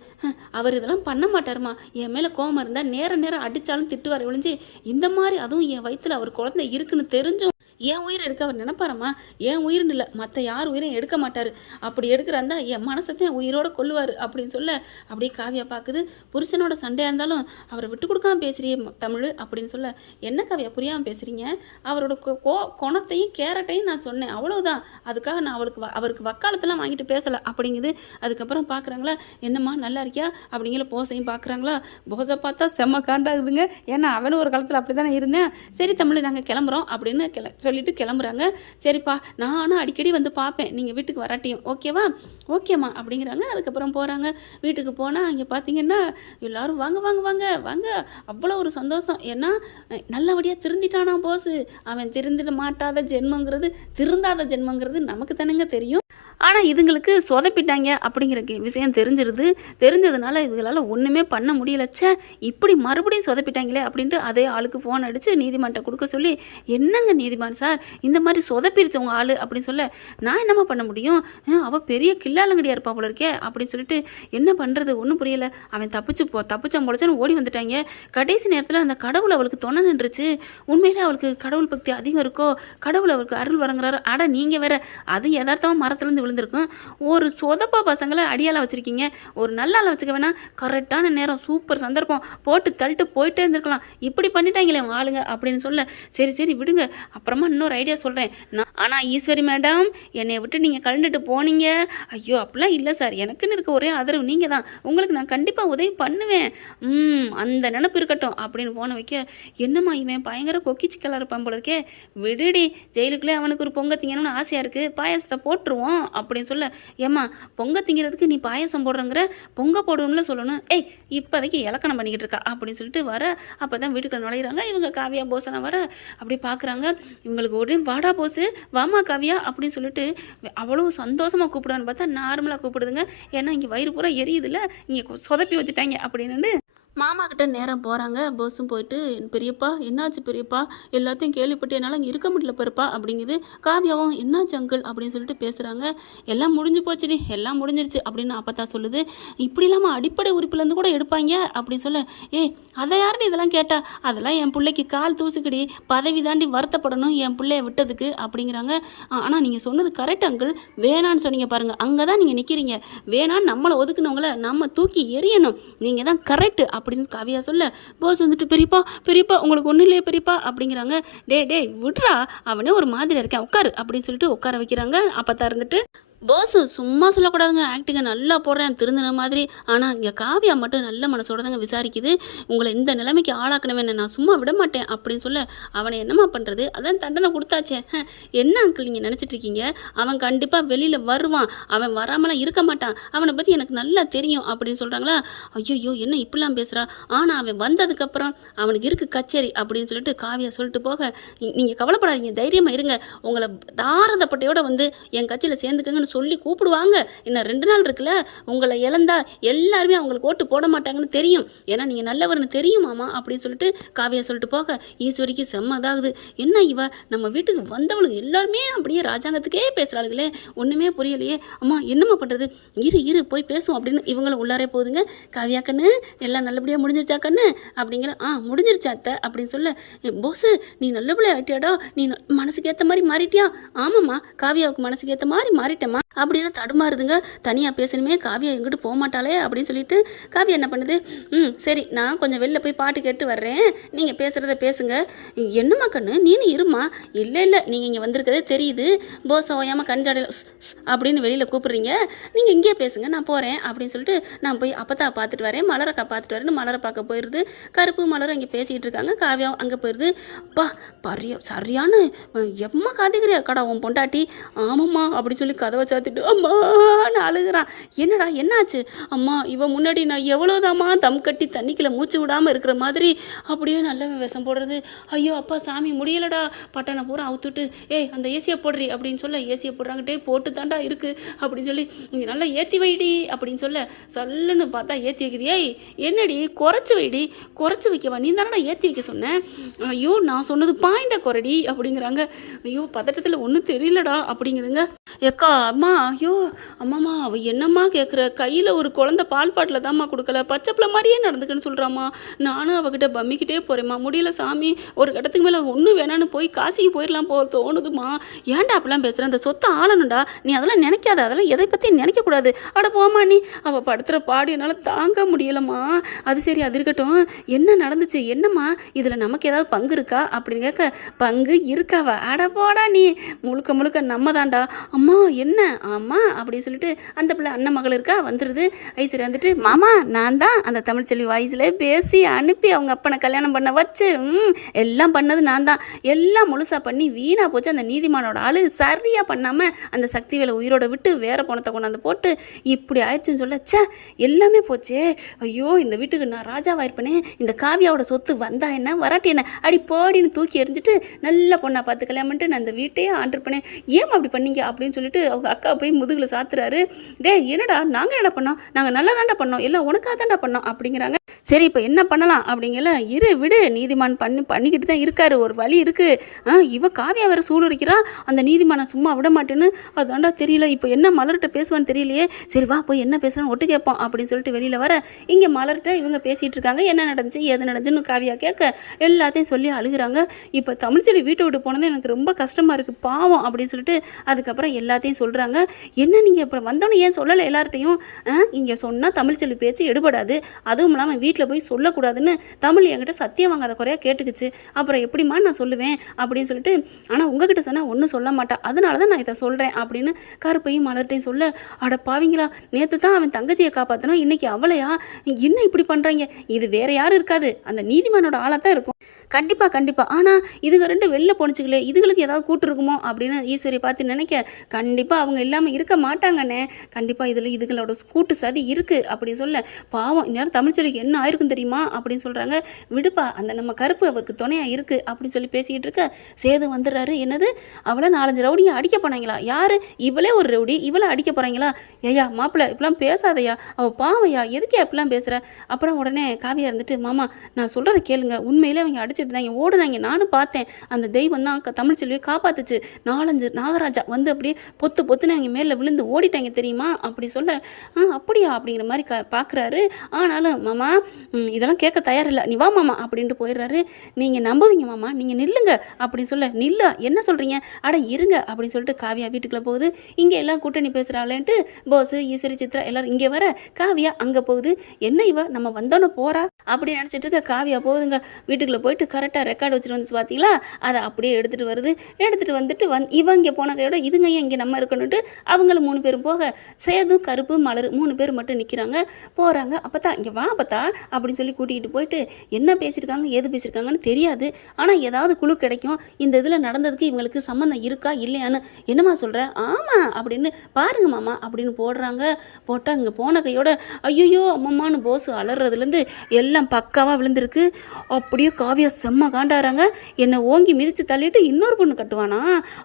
அவர் இதெல்லாம் பண்ண மாட்டாருமா, என் மேலே கோபம் இருந்தால் நேரம் அடித்தாலும் திட்டுவார் ஒழிஞ்சு, இந்த மாதிரி அதுவும் என் வயிற்றுல அவர் குழந்தை இருக்குன்னு தெரிஞ்சும் என் உயிரை எடுக்க அவர் நினைப்பாரம்மா, என் உயிர்னு இல்லை மற்ற யார் உயிரையும் எடுக்க மாட்டார், அப்படி எடுக்கிறாந்தா என் மனசத்தையும் உயிரோட கொல்லுவார் அப்படின்னு சொல்ல, அப்படியே காவியா பார்க்குது. புருஷனோட சண்டையாக இருந்தாலும் அவரை விட்டு கொடுக்காம பேசுறியே தமிழ் அப்படின்னு சொல்ல, என்ன காவியா புரியாமல் பேசுகிறீங்க, அவரோட குணத்தையும் கேரட்டையும் நான் சொன்னேன் அவ்வளவுதான், அதுக்காக நான் அவருக்கு வக்காலத்தெல்லாம் வாங்கிட்டு பேசலை அப்படிங்குது. அதுக்கப்புறம் பார்க்குறாங்களா, என்னம்மா நல்லா இருக்கியா அப்படிங்கிற போஸையும் பார்க்குறாங்களா. போஸை பார்த்தா செம்ம காண்டாகுதுங்க. ஏன்னா அவனும் ஒரு காலத்தில் அப்படி தானே இருந்தேன். சரி தமிழ் நாங்கள் கிளம்புறோம் அப்படின்னு சொல்லிட்டு கிளம்புறாங்க. சரிப்பா நானும் அடிக்கடி வந்து பார்ப்பேன் நீங்கள் வீட்டுக்கு வராட்டியும், ஓகேவா? ஓகேம்மா அப்படிங்கிறாங்க. அதுக்கப்புறம் போகிறாங்க. வீட்டுக்கு போனால் அங்கே பார்த்தீங்கன்னா எல்லோரும் வாங்க அவ்வளோ ஒரு சந்தோஷம். ஏன்னா நல்லபடியாக திருந்திட்டானா போஸு. அவன் திருந்திட மாட்டாத ஜென்மங்கிறது திருந்தாத ஜென்மங்கிறது நமக்கு தானேங்க தெரியும். ஆனால் இதுங்களுக்கு சொதப்பிட்டாங்க அப்படிங்கிற விஷயம் தெரிஞ்சதுனால இதுகளால் ஒன்றுமே பண்ண முடியலச்சே, இப்படி மறுபடியும் சொதப்பிட்டாங்களே அப்படின்ட்டு அதே ஆளுக்கு ஃபோன் அடித்து நீதிமன்றம் கொடுக்க சொல்லி, என்னங்க நீதிமான் சார் இந்த மாதிரி சொதப்பிரிச்சவங்க ஆள் அப்படின்னு சொல்ல, நான் என்னம்மா பண்ண முடியும், அவள் பெரிய கில்லாலங்கடியாக இருப்பா போல இருக்கே அப்படின்னு சொல்லிட்டு, என்ன பண்ணுறது ஒன்றும் புரியலை. அவன் தப்பிச்சான் பொழைச்சான்னு ஓடி வந்துட்டாங்க. கடைசி நேரத்தில் அந்த கடவுள் அவளுக்கு துணை நின்றுச்சு. உண்மையிலே அவளுக்கு கடவுள் பக்தி அதிகம் இருக்கோ, கடவுள் அவளுக்கு அருள் வழங்குறாரு. அட நீங்கள் வேற, அது யதார்த்தமாக மரத்துலேருந்து விழுந்திருக்கும். ஒரு சொதப்பா பசங்களை அடியால வச்சிருக்கீங்க, ஒரு நல்ல ஆளை வச்சுக்க வேணா, கரெக்டான நேரம் சூப்பர் சந்தர்ப்பம் போட்டு தள்ளிட்டு போயிட்டே இருந்திருக்கலாம், இப்படி பண்ணிட்டாங்களே ஆளுங்க அப்படின்னு சொல்ல, சரி விடுங்க அப்புறமா இன்னொரு ஐடியா சொல்கிறேன். ஆனால் ஈஸ்வரி மேடம் என்னை விட்டு நீங்கள் கலந்துட்டு போனீங்க, ஐயோ அப்படிலாம் இல்லை சார், எனக்குன்னு இருக்க ஒரே ஆதரவு நீங்கள் தான், உங்களுக்கு நான் கண்டிப்பாக உதவி பண்ணுவேன், அந்த நினப்பு இருக்கட்டும் அப்படின்னு போன வைக்க, என்னம்மா இவன் பயங்கர கொக்கிச்சிக்கலாக இருப்பான் போல இருக்கே, விடுடி ஜெயிலுக்குள்ளே அவனுக்கு ஒரு பொங்க திங்கணும்னு ஆசையாக இருக்குது, பாயாசத்தை போட்டுருவோம் அப்படின்னு சொல்ல, ஏம்மா பொங்க திங்கிறதுக்கு நீ பாயாசம் போடுறங்கிற, பொங்க போடுவோம்ல சொல்லணும், இப்போதைக்கு இலக்கணம் பண்ணிக்கிட்டு இருக்கா அப்படின்னு சொல்லிட்டு வர, அப்போ தான் வீட்டுக்குள்ள நுழையிறாங்க. இவங்க காவியா போஸெல்லாம் வர அப்படி பார்க்குறாங்க. இவங்களுக்கு ஒரு வாடா போஸு வாமா காவியா அப்படின்னு சொல்லிட்டு அவ்வளோ சந்தோஷமாக கூப்பிடுவான்னு பார்த்தா நார்மலாக கூப்பிடுதுங்க. ஏன்னா இங்கே வயிறு பூரா எரியுதுல, இங்கே சொதப்பி வச்சுட்டாங்க அப்படின்னு மாமா கிட்ட நேரம் போகிறாங்க. போஸும் போயிட்டு, பெரியப்பா என்னாச்சு பெரியப்பா, எல்லாத்தையும் கேள்விப்பட்டு என்னால் அங்கே இருக்க முடியல பெரியப்பா அப்படிங்குது. காவியாவும் என்னாச்சு அங்கிள் அப்படின்னு சொல்லிட்டு பேசுகிறாங்க. எல்லாம் முடிஞ்சு போச்சுடி, எல்லாம் முடிஞ்சிருச்சு அப்படின்னு அப்பத்தா சொல்லுது. இப்படி இல்லாமல் அடிப்படை உறுப்புலேருந்து கூட எடுப்பாங்க அப்படின்னு சொல்ல, ஏய் அதை யாருன்னு இதெல்லாம் கேட்டா, அதெல்லாம் என் பிள்ளைக்கு கால் தூசுக்கடி, பதவி தாண்டி வருத்தப்படணும் என் பிள்ளைய விட்டதுக்கு அப்படிங்கிறாங்க. ஆனால் நீங்கள் சொன்னது கரெக்ட் அங்கிள், வேணான்னு சொன்னீங்க பாருங்கள், அங்கே தான் நீங்கள் நிற்கிறீங்க. வேணான்னு நம்மளை ஒதுக்குனவங்கள நம்ம தூக்கி எறியணும், நீங்கள் தான் கரெக்டு அப்படின்னு காவியா சொல்ல, போஸ் வந்துட்டு பெரியப்பா பெரியப்பா உங்களுக்கு ஒன்றும் இல்லையே பெரியப்பா அப்படிங்கிறாங்க. டே விட்றா, அவனே ஒரு மாதிரி இருக்கேன் உட்காரு அப்படின்னு சொல்லிட்டு உட்கார வைக்கிறாங்க. அப்போ இருந்துட்டு பாஸ் சும்மா சொல்லக்கூடாதுங்க, ஆக்டிங்கை நல்லா போடுறேன் திருந்தின மாதிரி. ஆனால் இங்கே காவியா மட்டும் நல்ல மனசோட தாங்க விசாரிக்குது. உங்களை இந்த நிலைமைக்கு ஆளாக்கணுமே, நான் சும்மா விட மாட்டேன் அப்படின்னு சொல்ல, அவனை என்னம்மா பண்ணுறது, அதான் தண்டனை கொடுத்தாச்சே. என்ன அங்கிள் நீங்கள் நினச்சிட்டு இருக்கீங்க, அவன் கண்டிப்பாக வெளியில் வருவான், அவன் வராமலாம் இருக்க மாட்டான், அவனை பற்றி எனக்கு நல்லா தெரியும் அப்படின்னு சொல்கிறாங்களா. ஐயோ என்ன இப்படிலாம் பேசுகிறா, ஆனால் அவன் வந்ததுக்கப்புறம் அவனுக்கு இருக்கு கச்சேரி அப்படின்னு சொல்லிட்டு காவியா சொல்லிட்டு போக, நீங்கள் கவலைப்படாதீங்க தைரியமாக இருங்க, உங்களை தாரதப்பட்டையோட வந்து என் கட்சியில் சேர்ந்துக்கங்கன்னு சொல்லி கூப்பிடுவாங்க. இன்னும் 2 நாள் இருக்குல்ல, உங்களை இழந்தா எல்லாருமே அவங்களுக்கு ஓட்டு போட மாட்டாங்கன்னு தெரியும், ஏன்னா நீங்கள் நல்லவர்னு தெரியுமாமா அப்படின்னு சொல்லிட்டு காவியா சொல்லிட்டு போக, ஈஸ்வரிக்கு செம்ம இதாகுது. என்ன இவ நம்ம வீட்டுக்கு வந்தவளுக்கு எல்லாருமே அப்படியே ராஜாங்கத்துக்கே பேசுகிறாளுங்களே, ஒன்றுமே புரியலையே. அம்மா என்னம்மா பண்ணுறது, இரு போய் பேசுவோம் அப்படின்னு இவங்களும் உள்ளாரே போகுதுங்க. காவியா கண்ணு எல்லாம் நல்லபடியாக முடிஞ்சிருச்சா கண்ணு அப்படிங்கிற, முடிஞ்சிருச்சா அத்தை அப்படின்னு சொல்ல, போஸு நீ நல்லபடியாக ஆகிட்டியாடா, நீ மனசுக்கு ஏற்ற மாதிரி மாறிட்டியா. ஆமாம்மா காவியாவுக்கு மனசுக்கு ஏற்ற மாதிரி மாறிட்டேம்மா அப்படின்னு தடுமாறுதுங்க. தனியாக பேசணுமே, காவியா எங்கிட்டு போக மாட்டாளே அப்படின்னு சொல்லிட்டு காவியா என்ன பண்ணுது, சரி நான் கொஞ்சம் வெளில போய் பாட்டு கேட்டு வர்றேன், நீங்கள் பேசுகிறத பேசுங்க. என்னம்மா கண்ணு நீனு இருமா, இல்லை நீங்கள் இங்கே வந்திருக்கதே தெரியுது, போஸை ஓயாமல் கஞ்சாடையில் அப்படின்னு வெளியில் கூப்பிட்றீங்க, நீங்கள் இங்கேயே பேசுங்க நான் போகிறேன் அப்படின்னு சொல்லிட்டு நான் போய் அப்பத்தா பார்த்துட்டு வரேன், மலரக்கா பார்த்துட்டு வரேன்னு மலரை பார்க்க போயிடுது. கருப்பு மலரும் இங்கே பேசிக்கிட்டு இருக்காங்க, காவியாவும் அங்கே போயிடுது. அப்பா சரியான எம்மா காதிகிறியா இருக்காடா உன் பொண்டாட்டி. ஆமாம்மா அப்படின்னு சொல்லி கதவை சாத்திட்டு அம்மான்னு அழுகிறான். என்னடா என்னாச்சு, அம்மா இவன் முன்னாடி நான் எவ்வளோதாம்மா தம் கட்டி தண்ணிக்குள்ள மூச்சு விடாமல் இருக்கிற மாதிரி அப்படியே நல்ல விஷம் போடுறது. ஐயோ அப்பா சாமி முடியலடா, பட்டனை பூரா அவுத்துட்டு ஏய் அந்த ஏசியை போடுறி அப்படின்னு சொல்ல, ஏசியை போடுறாங்கட்டே போட்டு தாண்டா இருக்குது அப்படின்னு சொல்லி, இங்கே நல்லா ஏற்றி வைடி அப்படின்னு சொல்ல, சொல்லுன்னு பார்த்தா ஏற்றி வைக்குது. ஏய் என்னடி குறைச்சி வைடி, குறைச்சி வைக்கவா, நீ தானடா ஏற்றி வைக்க சொன்னேன். ஐயோ நான் சொன்னது பாயிண்ட குறைடி அப்படிங்கிறாங்க. ஐயோ பதட்டத்தில் ஒன்றும் தெரியலடா அப்படிங்குதுங்க. ஏக்கா அம்மா, ஐயோ அம்மாம்மா அவள் என்னம்மா கேட்குற, கையில் ஒரு குழந்தை பால் பாட்டில் தான்மா கொடுக்கல, பச்சைப்பிள்ள மாதிரியே நடந்துக்குன்னு சொல்கிறாம்மா. நானும் அவகிட்ட பம்மிக்கிட்டே போகிறேம்மா, முடியல சாமி, ஒரு இடத்துக்கு மேலே ஒன்றும் வேணான்னு போய் காசிக்கு போயிடலாம் தோணுதுமா. ஏன்டா அப்படிலாம் பேசுகிறேன், அந்த சொத்தை ஆளணும்டா, நீ அதெல்லாம் நினைக்காத, அதெல்லாம் எதை பற்றி நினைக்கக்கூடாது. அட போமா நீ, அவள் படுத்துகிற பாடு என்னால் தாங்க முடியலம்மா. அது சரி அது இருக்கட்டும், என்ன நடந்துச்சு என்னம்மா, இதில் நமக்கு ஏதாவது பங்கு இருக்கா அப்படின்னு கேட்க, பங்கு இருக்காவா, அட போடா நீ, முழுக்க நம்ம தாண்டா. அம்மா என்ன ஆமா அப்படின்னு சொல்லிட்டு அந்த பிள்ளை அண்ணன் மகள் இருக்கா வந்துடுது. ஐஸ்வர்யா வந்துட்டு, மாமா நான் தான் அந்த தமிழ்ச்செல்வி வாய்ஸில் பேசி அனுப்பி அவங்க அப்பனை கல்யாணம் பண்ண வச்சு எல்லாம் பண்ணது நான் தான், எல்லாம் முழுசாக பண்ணி வீணாக போச்சு. அந்த நீதிமானோட ஆளு சரியாக பண்ணாமல் அந்த சக்திவேலை உயிரோட விட்டு வேற பணத்தை கொண்டாந்து போட்டு இப்படி ஆயிடுச்சுன்னு சொல்ல, சே எல்லாமே போச்சே, ஐயோ இந்த வீட்டுக்கு நான் ராஜாவாயிருப்பேனே, இந்த காவியாவோட சொத்து வந்தா என்ன வராட்டி என்ன, அடி போடின்னு தூக்கி எறிஞ்சிட்டு நல்ல பொண்ணா பார்த்து கல்யாணம் பண்ணிட்டு நான் இந்த வீட்டையே ஆண்டிருப்பேனே, ஏன் அப்படி பண்ணீங்க அப்படின்னு சொல்லிட்டு அவங்க அக்கா போய் முதுகில் சாத்துறாரு. டே என்னடா நாங்கள் என்ன பண்ணோம், நாங்கள் நல்லா தாண்டா பண்ணோம், எல்லாம் உனக்காக தாண்டா பண்ணோம் அப்படிங்கிறாங்க. சரி இப்போ என்ன பண்ணலாம் அப்படிங்கல, இரு விடு, நீதிமான் பண்ணிக்கிட்டு தான் இருக்காரு, ஒரு வழி இருக்குது. இவ காவியா வேறு சூடுரிக்கிறா, அந்த நீதிமானை சும்மா விட மாட்டேன்னு அதாண்டா தெரியல, இப்போ என்ன மலர்கிட்ட பேசுவான்னு தெரியலையே, சரி வா போய் என்ன பேசுகிறான்னு ஒட்டு கேட்போம் அப்படின்னு சொல்லிட்டு வெளியில் வர, இங்கே மலர்கிட்ட இவங்க பேசிகிட்டு இருக்காங்க. என்ன நடந்துச்சு ஏது நடந்துச்சுன்னு காவியா கேட்க எல்லாத்தையும் சொல்லி அழுகிறாங்க. இப்போ தமிழ்ச்செல்வி வீட்டை விட்டு போனது எனக்கு ரொம்ப கஷ்டமாக இருக்குது பாவம் அப்படின்னு சொல்லிட்டு அதுக்கப்புறம் எல்லாத்தையும் சொல்கிறாங்க. என்ன நீங்கள் இப்போ வந்தோன்னே ஏன் சொல்லலை எல்லார்ட்டையும், இங்கே சொன்னால் தமிழ்ச்செல்வி பேச்சு எடுபடாது, அதுவும் இல்லாமல் வீட்டில் போய் சொல்லக்கூடாதுன்னு தமிழ் என்கிட்ட சத்தியம் வாங்காத குறையாக கேட்டுக்குச்சு, அப்புறம் எப்படிமா நான் சொல்லுவேன் அப்படின்னு சொல்லிட்டு, ஆனால் உங்ககிட்ட சொன்னால் ஒன்றும் சொல்ல மாட்டா, அதனால தான் நான் இதை சொல்கிறேன் அப்படின்னு கருப்பையும் மலர்ட்டையும் சொல்ல, அட பாவீங்களா நேற்று தான் அவன் தங்கச்சியை காப்பாற்றணும், இன்றைக்கி அவளையா, என்ன இப்படி பண்ணுறாங்க, இது வேறு யாரும் இருக்காது அந்த நீதிமானோட ஆளாக தான் இருக்கும் கண்டிப்பாக. ஆனால் இதுங்க ரெண்டு வெளில போணுச்சுங்களே, இதுகளுக்கு ஏதாவது கூட்டு இருக்குமோ அப்படின்னு ஈஸ்வரியை பார்த்து நினைக்க, கண்டிப்பாக அவங்க இல்லாமல் இருக்க மாட்டாங்கண்ணே, கண்டிப்பாக இதில் இதுகளோட கூட்டு சதி இருக்குது அப்படின்னு சொல்ல, பாவம் இந்நேரம் தமிழ்ச்செல்விக்கு என்ன ஆயிருக்கும் தெரியுமா அப்படின்னு சொல்கிறாங்க. விடுப்பா, அந்த நம்ம கருப்பு அவருக்கு துணையாக இருக்குது அப்படின்னு சொல்லி பேசிக்கிட்டு இருக்க சேது வந்துடுறாரு. என்னது, அவளை 4-5 ரவுடிங்க அடிக்க போனாங்களா? யார் இவளே ஒரு ரவுடி, இவளை அடிக்க போகிறாங்களா? ஐயா மாப்பிள்ளை இப்பெல்லாம் பேசாதையா, அவள் பாவையா, எதுக்கே இப்பெல்லாம் பேசுகிற? அப்புறம் உடனே காவியா இருந்துட்டு, மாமா நான் சொல்கிறத கேளுங்க, உண்மையிலே அவங்க அடிச்சுட்டு தாங்க ஓடுனாங்க, நானும் பார்த்தேன், அந்த தெய்வம் தான் தமிழ்ச்செல்வியை காப்பாத்துச்சு. 4-5 நாகராஜா வந்து அப்படியே பொத்து பொத்துன்னு அவங்க மேலே விழுந்து ஓடிட்டாங்க தெரியுமா அப்படி சொல்ல, அப்படியா அப்படிங்கிற மாதிரி பார்க்குறாரு. ஆனாலும் மாமா இதெல்லாம் கேட்க தயாரில்லை, நீ வா மாமா அப்படின்ட்டு போயிடுறாரு. நீங்கள் நம்புவீங்க மாமா, நீங்கள் நில்லுங்க அப்படின்னு சொல்ல, நில்ல என்ன சொல்கிறீங்க, அட இருங்க அப்படின்னு சொல்லிட்டு காவியா வீட்டுக்குள்ளே போகுது. இங்கே எல்லாம் கூட்டணி பேசுகிறாளேன்ட்டு போஸு ஈஸ்வரி சித்ரா எல்லோரும் இங்கே வர காவியா அங்கே போகுது. என்ன இவ நம்ம வந்தோன்னு போகிறா அப்படி நினச்சிட்டு இருக்க காவியா போகுதுங்க. வீட்டுக்குள்ளே போயிட்டு கரெக்டாக ரெக்கார்டு வச்சுட்டு வந்து பார்த்தீங்களா, அதை அப்படியே எடுத்துகிட்டு வருது. எடுத்துகிட்டு வந்துட்டு இவன் இங்கே போன கையோட இதுங்க ஏன் இங்கே நம்ம இருக்கணுன்ட்டு அவங்களும் 3 பேரும் போக, சேது கருப்பு மலர் 3 பேர் மட்டும் நிற்கிறாங்க. போகிறாங்க. அப்பத்தா இங்கே வா அப்பத்தா அப்படின்னு சொல்லி கூட்டிகிட்டு போயிட்டு என்ன பேசியிருக்காங்க ஏது பேசியிருக்காங்கன்னு தெரியாது, ஆனால் ஏதாவது குழு கிடைக்கும், இந்த இதில் நடந்ததுக்கு இவங்களுக்கு சம்மந்தம் இருக்கா இல்லையான்னு. என்னம்மா சொல்கிற? ஆமாம் அப்படின்னு பாருங்க மாமா அப்படின்னு போடுறாங்க. போட்டால் இங்கே போன கையோட ஐயோ அம்மம்மான்னு போஸ் அலறதுலேருந்து எல்லாம் பக்காவாக விழுந்திருக்கு. அப்படியே காவியா செம்ம காண்டாறாங்க. என்னை ஓங்கி மிதித்து தள்ளிட்டு இன்னொரு பொண்ணு கட்டுவானா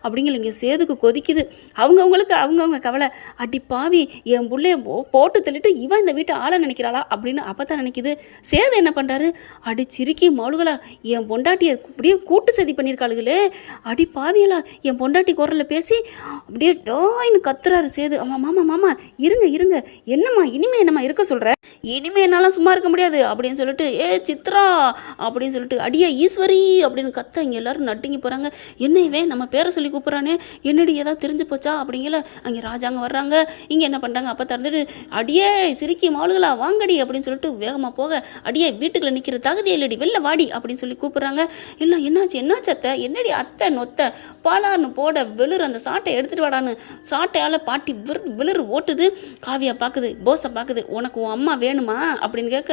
அப்படிங்கிற இங்கே சேதுக்கு கொதிக்குது. அவங்கவுங்களுக்கு அவங்கவுங்க கவலை. அடி பாவி, என் பிள்ளைய போட்டு தள்ளிட்டு இவன் இந்த வீட்டை ஆள நினைக்கிறாளா அப்படின்னு அப்பதான் நினைக்குது. சேது என்ன பண்ணுறாரு, அடி சிரிக்கி மவுளுகளா, என் பொண்டாட்டியை அப்படியே கூட்டு சதி பண்ணியிருக்காளுகளே, அடி பாவியலா, என் பொண்டாட்டி குரலில் பேசி அப்படியே டோயின்னு கத்துறாரு சேது. ஆமாம் மாமா மாமா இருங்க இருங்க, என்னம்மா இனிமே என்னம்மா இருக்க சொல்கிற, இனிமே என்னால் சும்மா இருக்க முடியாது அப்படின்னு சொல்லிட்டு, ஏ சித்ரா அப்படின்னு சொல்லிட்டு, அடியே ஈஸ்வரி அப்படின்னு கத்த இங்கே எல்லாரும் நட்டுங்கி போகிறாங்க. என்ன இவன் நம்ம பேரை சொல்லி கூப்பிட்றானே, என்னடி ஏதாவது தெரிஞ்சு போச்சா அப்படிங்கல. அங்கே ராஜாங்க வர்றாங்க. இங்கே என்ன பண்ணுறாங்க, அப்போ திறந்துட்டு அடியே சிரிக்கி மாளுகளா வாங்கடி அப்படின்னு சொல்லிட்டு வேகமாக போக, அடியே வீட்டுக்குள்ளே நிற்கிற தகுதி இல்லடி வெளில வாடி அப்படின்னு சொல்லி கூப்பிட்றாங்க. இல்லை என்னாச்சு அத்தை, என்னடி அத்தை நொத்த பாலான்னு போட வெளுறு அந்த சாட்டை எடுத்துகிட்டு வாடான்னு சாட்டையால் பாட்டி விழுறு ஓட்டுது. காவியா பார்க்குது, போஸை பார்க்குது. உனக்கு உன் அம்மா வேணுமா அப்படின்னு கேட்க,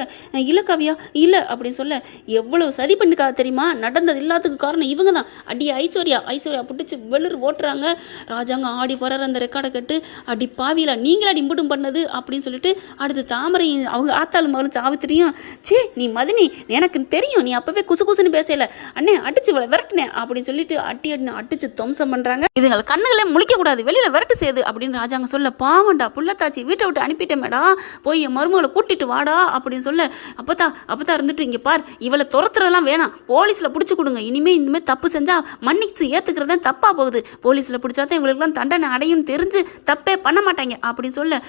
இல்லை காவியா இல்லை அப்படின்னு சொல்ல, எவ்வளவு சதி பண்ணிக்கா தெரியுமா, நடந்தது எல்லாத்துக்கும் காரணம் இவங்க தான். அடி ஐஸ்வர்யா பிடிச்சி வெளுறு ஓட்டுறாங்க. ராஜாங்க ஆடி போகிறார் அந்த ரெக்கார்டை கேட்டு, அடி பாவியில் நீங்களா இம்புட்டும் பண்ணது அப்படின்னு சொல்லிட்டு அடுத்து தாமரை அவங்க ஆத்தாள் மகளும் சாவித்திரியும், சே நீ மதினி எனக்கு தெரியும், நீ அப்போவே குசுன்னு பேசல அண்ணே, அடிச்சு விரட்டுனேன் அப்படின்னு சொல்லிட்டு அடிச்சு துவம்சம் பண்ணுறாங்க. இதுங்களை கண்ணுகளே முழிக்கக்கூடாது, வெளியில் விரட்டு சேது அப்படின்னு ராஜாங்க சொல்ல, பாவண்டா புள்ளத்தாச்சி வீட்டை விட்டு அனுப்பிட்டேமேடா, போய் என் மருமகளை கூட்டிட்டு வாடா அப்படின்னு சொல்ல, அப்பத்தா இருந்துட்டு, இங்கே பார் இவளை துரத்துறதெல்லாம் வேணாம், போலீஸில் பிடிச்சி கொடுங்க, இனிமேல் தப்பு செஞ்சால் மன்னிச்சு ஏற்றுக்கிறது தான் தப்பாக போகுது, போலீஸில் பிடிச்சா தான் இவங்களுக்குலாம் தண்டனை அடையும் தெரிஞ்சு தப்பே பண்ண மாட்டாங்க அப்படின்னு சொல்ல,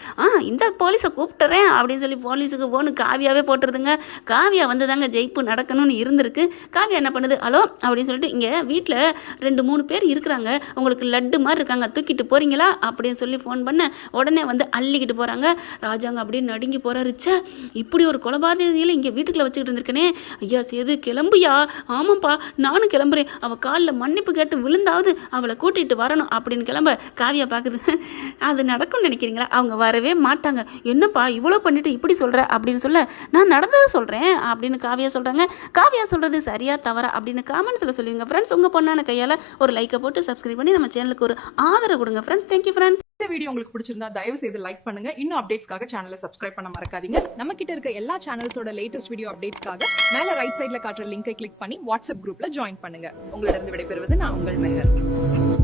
இந்த போலீஸை கூப்பிட்டுறேன் அப்படின்னு சொல்லி போலீஸுக்கு போன்னு காவியாவே போட்டுருதுங்க. காவியா வந்து தாங்க ஜெயிப்பு நடக்கணும்னு இருந்திருக்கு. காவியா என்ன பண்ணுது, ஹலோ அப்படின்னு சொல்லிட்டு, இங்கே வீட்டில் 2-3 பேர் இருக்கிறாங்க, உங்களுக்கு லட்டு மாதிரி இருக்காங்க, தூக்கிட்டு போகிறீங்களா அப்படின்னு சொல்லி ஃபோன் பண்ண, உடனே வந்து அள்ளிக்கிட்டு போகிறாங்க. ராஜாங்க அப்படின்னு நடுங்கி போகிறாரு. ச்சே, இப்படி ஒரு கொலபாதகையில் இங்கே வீட்டுக்குள்ளே வச்சுக்கிட்டு இருந்திருக்கனே, ஐயா சேது கிளம்புயா. ஆமாப்பா நானும் கிளம்புறேன், அவள் காலில் மன்னிப்பு கேட்டு விழுந்தாவது அவளை கூட்டிகிட்டு வரணும் அப்படின்னு கிளம்ப காவியா பார்க்குது. அது நடக்கும்னு நினைக்கிறீங்களா, அவங்க வரவே மாட்டாங்க. என்னப்பா இவ்வளோ பண்ணிட்டு இப்படி சொல்கிற அப்படின்னு சொல்ல, நான் நடந்ததை சொல்கிறேன் அப்படின்னு காவியா சொல்கிறாங்க. காவியா சொல்கிறது சரியா தவறா அப்படின்னு காமெண்ட்ஸில் சொல்லுங்க ஃப்ரெண்ட்ஸ். உங்கள் பொண்ணான கையால் ஒரு லைக்கை போட்டு சப்ஸ்கிரைப் பண்ணி நம்ம சேனலுக்கு ஒரு ஆதரவு கொடுங்க ஃப்ரெண்ட்ஸ். Thank you friends. இந்த வீடியோ உங்களுக்கு பிடிச்சிருந்தா தயவு செய்து லைக் பண்ணுங்க. இன்னும் அப்டேட்ஸ்க்காக சேனலை சப்ஸ்கிரைப் பண்ண மறக்காதீங்க. நம்ம கிட்ட இருக்க எல்லா சேனல்ஸோட லேட்டஸ்ட் வீடியோ அப்டேட்ஸ்க்காக மேல ரைட் சைடுல காட்டுற லிங்கை கிளிக் பண்ணி வாட்ஸ்அப் குரூப்ல ஜாயின் பண்ணுங்க. உங்களிடம் விடைபெறுவது நான் உங்கள் மெஹர்.